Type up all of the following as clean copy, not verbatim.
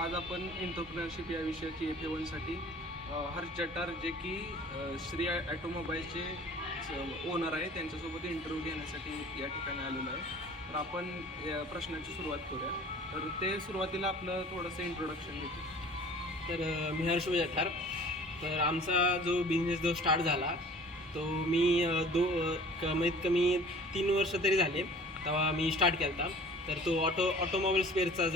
आज आपण एंटरप्रेन्योरशिप या विषयाची FA1साठी हर्ष जटार जे की श्री ऑटोमोबाईलचे ओनर आहे त्यांच्यासोबत इंटरव्ह्यू घेण्यासाठी या ठिकाणी आलेलो आहे. तर आपण या प्रश्नाची सुरुवात करूया. तर ते सुरुवातीला आपलं थोडंसं इंट्रोडक्शन देतील. तर मी हर्ष जठार. तर आमचा जो बिझनेस स्टार्ट झाला तो मी कमीत कमी 3 वर्ष तरी झाले तेव्हा मी स्टार्ट केला. तर तो ऑटोमोबाईल स्पेअरचा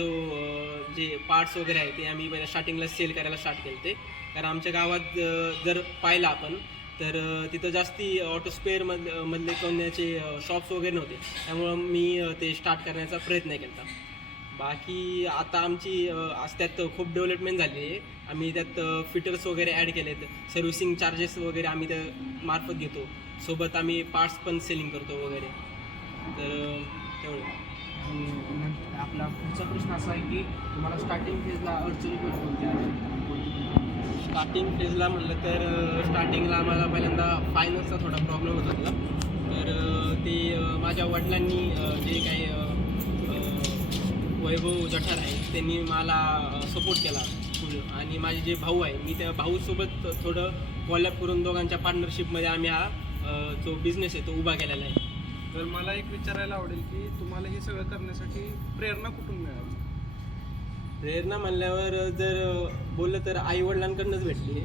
जे पार्ट्स वगैरे आहे ते आम्ही पहिल्या स्टार्टिंगला सेल करायला स्टार्ट केले ते. कारण आमच्या गावात जर पाहिलं आपण तर तिथं जास्ती ऑटो स्पेअरमधले कोणाचे शॉप्स वगैरे नव्हते, त्यामुळं मी ते स्टार्ट करण्याचा प्रयत्न केला. बाकी आता आमची त्यात खूप डेव्हलपमेंट झाली आहे. आम्ही त्यात फिटर्स वगैरे ॲड केलेत, सर्व्हिसिंग चार्जेस वगैरे आम्ही त्या मार्फत घेतो, सोबत आम्ही पार्ट्स पण सेलिंग करतो वगैरे. तर तेवढं. आपला पुढचा प्रश्न असा आहे की तुम्हाला स्टार्टिंग फेजला अडचणी कोणत्या? स्टार्टिंग फेजला म्हणलं तर स्टार्टिंगला आम्हाला पहिल्यांदा फायनान्सचा थोडा प्रॉब्लेम होत होता. तर ते माझ्या वडिलांनी जे काही वैभव जठार आहे त्यांनी मला सपोर्ट केला आणि माझे जे भाऊ आहे मी त्या भाऊसोबत थोडं कॉलॅप करून दोघांच्या पार्टनरशिपमध्ये आम्ही हा जो बिझनेस आहे तो उभा केलेला आहे. तर मला एक विचारायला आवडेल की तुम्हाला हे सगळं करण्यासाठी प्रेरणा कुठून मिळाली? प्रेरणा म्हणल्यावर जर बोललं तर आईवडिलांकडूनच भेटली.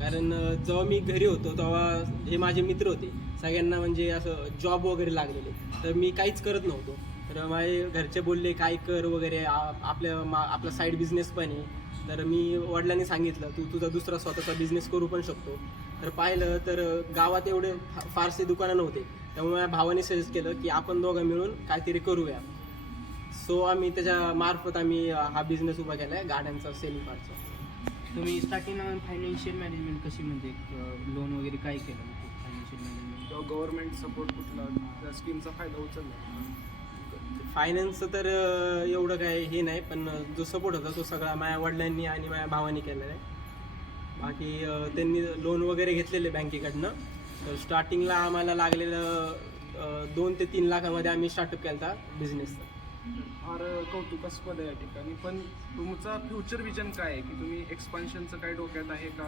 कारण जेव्हा मी घरी होतो तेव्हा हे माझे मित्र होते, सगळ्यांना म्हणजे असं जॉब वगैरे लागलेले, तर मी काहीच करत नव्हतो. तर माझे घरचे बोलले काय कर वगैरे, आपला साईड बिझनेस पण आहे. तर मी वडिलांनी सांगितलं तू तुझा दुसरा स्वतःचा बिझनेस करू पण शकतो. तर पाहिलं तर गावात एवढे फारसे दुकानं नव्हते, त्यामुळे माझ्या भावाने सजेस्ट केलं की आपण दोघं मिळून काहीतरी करूया. सो आम्ही त्याच्या मार्फत आम्ही हा बिझनेस उभा केला आहे गाड्यांचा, सेलिंग पार्टचा. तुम्ही स्टार्टिंगला फायनान्शियल मॅनेजमेंट कशी, म्हणजे लोन वगैरे काय केलं फायनान्शियल मॅनेजमेंट? किंवा गव्हर्नमेंट सपोर्ट कुठला त्या स्कीमचा फायदा उचलला? फायनान्सचं तर एवढं काय हे नाही, पण जो सपोर्ट होता तो सगळा माझ्या वडिलांनी आणि माझ्या भावाने केलेला आहे. बाकी त्यांनी लोन वगैरे घेतलेले बँकेकडनं. तर स्टार्टिंगला आम्हाला लागलेलं 2 ते 3 लाखामध्ये आम्ही स्टार्टअप केला होता बिझनेसचा. फार कौतुकास्पद आहे या ठिकाणी. पण तुमचा फ्युचर विजन काय आहे की तुम्ही एक्सपान्शनचं काय डोक्यात आहे का?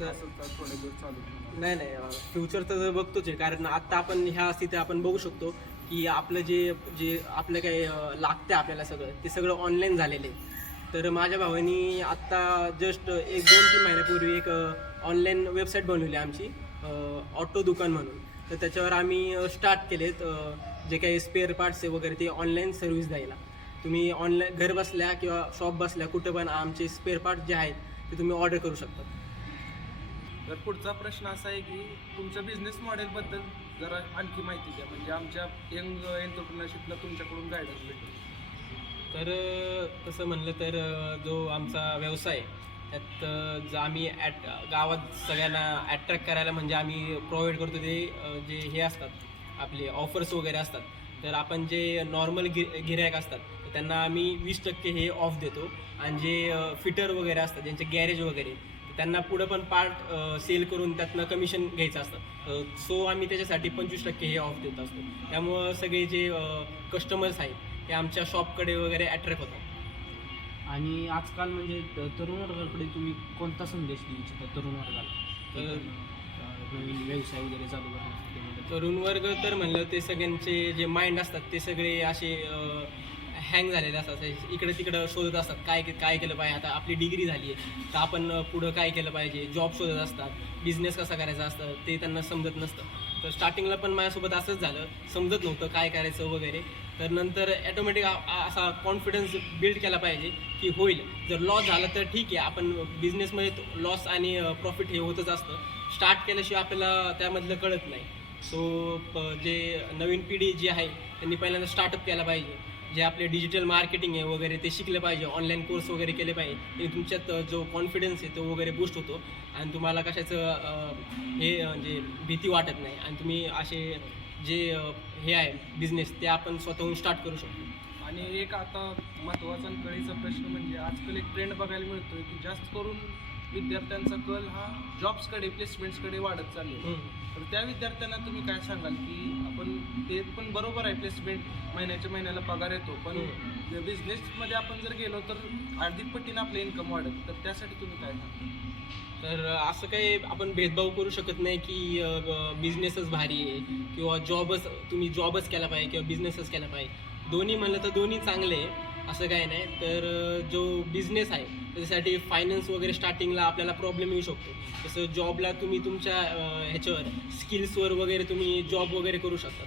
असं थोडे दिवस चालू ठेवणार? नाही, फ्युचर तर बघतोच आहे. कारण आत्ता आपण ह्या स्थिती आपण बघू शकतो की आपलं जे आपलं काही लागतं आपल्याला सगळं ते सगळं ऑनलाईन झालेलं आहे. तर माझ्या भावानी आत्ता जस्ट 1-2-3 महिन्यापूर्वी एक ऑनलाईन वेबसाईट बनवली आमची, ऑटो दुकान म्हणून. तर त्याच्यावर आम्ही स्टार्ट केलेत जे काही स्पेअर पार्ट्स आहे वगैरे ते ऑनलाईन सर्व्हिस द्यायला. तुम्ही ऑनलाईन घर बसल्या किंवा शॉप बसल्या कुठं पण आमचे स्पेअर पार्ट्स जे आहेत ते तुम्ही ऑर्डर करू शकता. तर पुढचा प्रश्न असा आहे की तुमच्या बिझनेस मॉडेलबद्दल जरा आणखी माहिती द्या, म्हणजे आमच्या यंग एंटरप्रेन्योरशिपला तुमच्याकडून गायडन्स भेटेल. तर तसं म्हणलं तर जो आमचा व्यवसाय आहे त्यात आम्ही गावात सगळ्यांना ॲट्रॅक्ट करायला म्हणजे आम्ही प्रोव्हाइड करतो ते जे हे असतात आपले ऑफर्स वगैरे असतात. तर आपण जे नॉर्मल गिऱ्हाईक असतात तर त्यांना आम्ही 20% हे ऑफ देतो. आणि जे फिटर वगैरे असतात ज्यांचे गॅरेज वगैरे त्यांना पुढं पण पार्ट सेल करून त्यातनं कमिशन घ्यायचं असतं. सो आम्ही त्याच्यासाठी 25% हे ऑफ देत असतो. त्यामुळं सगळे जे कस्टमर्स आहेत ते आमच्या शॉपकडे वगैरे अट्रॅक्ट होतात. आणि आजकाल म्हणजे तरुण वर्गाकडे तुम्ही कोणता संदेश देऊ इच्छिता तरुण वर्गाला, तर नवीन व्यवसाय वगैरे चालू करण्यासाठी? तरुण वर्ग तर म्हणलं ते सगळ्यांचे जे माइंड असतात ते सगळे असे हँग झालेले असतात, इकडे तिकडं शोधत असतात काय केलं पाहिजे. आता आपली डिग्री झाली आहे तर आपण पुढं काय केलं पाहिजे, जॉब शोधत असतात, बिझनेस कसा करायचा असतं ते त्यांना समजत नसतं. तर स्टार्टिंगला पण माझ्यासोबत असंच झालं, समजत नव्हतं काय करायचं वगैरे. तर नंतर ॲटोमॅटिक असा कॉन्फिडन्स बिल्ड केला पाहिजे की होईल. जर लॉस झाला तर ठीक आहे, आपण बिझनेसमध्ये लॉस आणि प्रॉफिट हे होतच असतं. स्टार्ट केल्याशिवाय आपल्याला त्यामधलं कळत नाही. सो जे नवीन पिढी जी आहे त्यांनी पहिल्यांदा स्टार्टअप केला पाहिजे. जे आपले डिजिटल मार्केटिंग आहे वगैरे ते शिकलं पाहिजे, ऑनलाईन कोर्स वगैरे केले पाहिजे. ते तुमच्यात जो कॉन्फिडन्स आहे तो वगैरे बूस्ट होतो आणि तुम्हाला कशाचं हे म्हणजे भीती वाटत नाही. आणि तुम्ही असे जे हे आहे बिझनेस ते आपण स्वतःहून स्टार्ट करू शकतो. आणि एक आता महत्त्वाचा आणि कळीचा प्रश्न म्हणजे आजकाल एक ट्रेंड बघायला मिळतोय की जास्त करून विद्यार्थ्यांचा कल हा जॉब्सकडे प्लेसमेंट्सकडे वाढत चाललेला आहे. तर त्या विद्यार्थ्यांना तुम्ही काय सांगाल की आपण ते पण बरोबर आहे, प्लेसमेंट महिन्याच्या महिन्याला पगार येतो, पण बिझनेसमध्ये आपण जर गेलो तर अर्धिक पटीनं आपलं इन्कम वाढत, तर त्यासाठी तुम्ही काय सांगाल? तर असं काही आपण भेदभाव करू शकत नाही की बिझनेसच भारी आहे किंवा तुम्ही जॉबच केला पाहिजे किंवा बिझनेसच केला पाहिजे. दोन्ही म्हणलं तर दोन्ही चांगले आहे, असं काही नाही. तर जो बिझनेस आहे त्याच्यासाठी फायनान्स वगैरे स्टार्टिंगला आपल्याला प्रॉब्लेम येऊ शकतो. तसं जॉबला तुम्ही तुमच्या ह्याच्यावर स्किल्सवर वगैरे तुम्ही जॉब वगैरे करू शकता.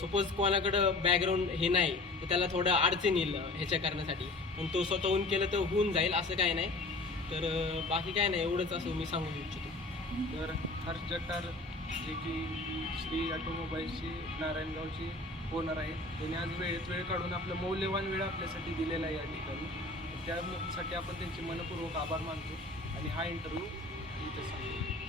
सपोज कोणाकडं बॅकग्राऊंड हे नाही तर त्याला थोडं अडचण येईल ह्याच्या करण्यासाठी, पण तो स्वतःहून केलं तर होऊन जाईल, असं काही नाही. तर बाकी काय नाही, एवढंच असं मी सांगू इच्छितो. तर हर्ष जठार जे की श्री ऑटोमोबाईल्सचे नारायणगावचे ओनर आहेत, त्यांनी आज वेळ काढून आपलं मौल्यवान वेळ आपल्यासाठी दिलेला आहे या ठिकाणी. त्यासाठी आपण त्यांचे मनपूर्वक आभार मानतो आणि हा इंटरव्ह्यू इथे सांगतो.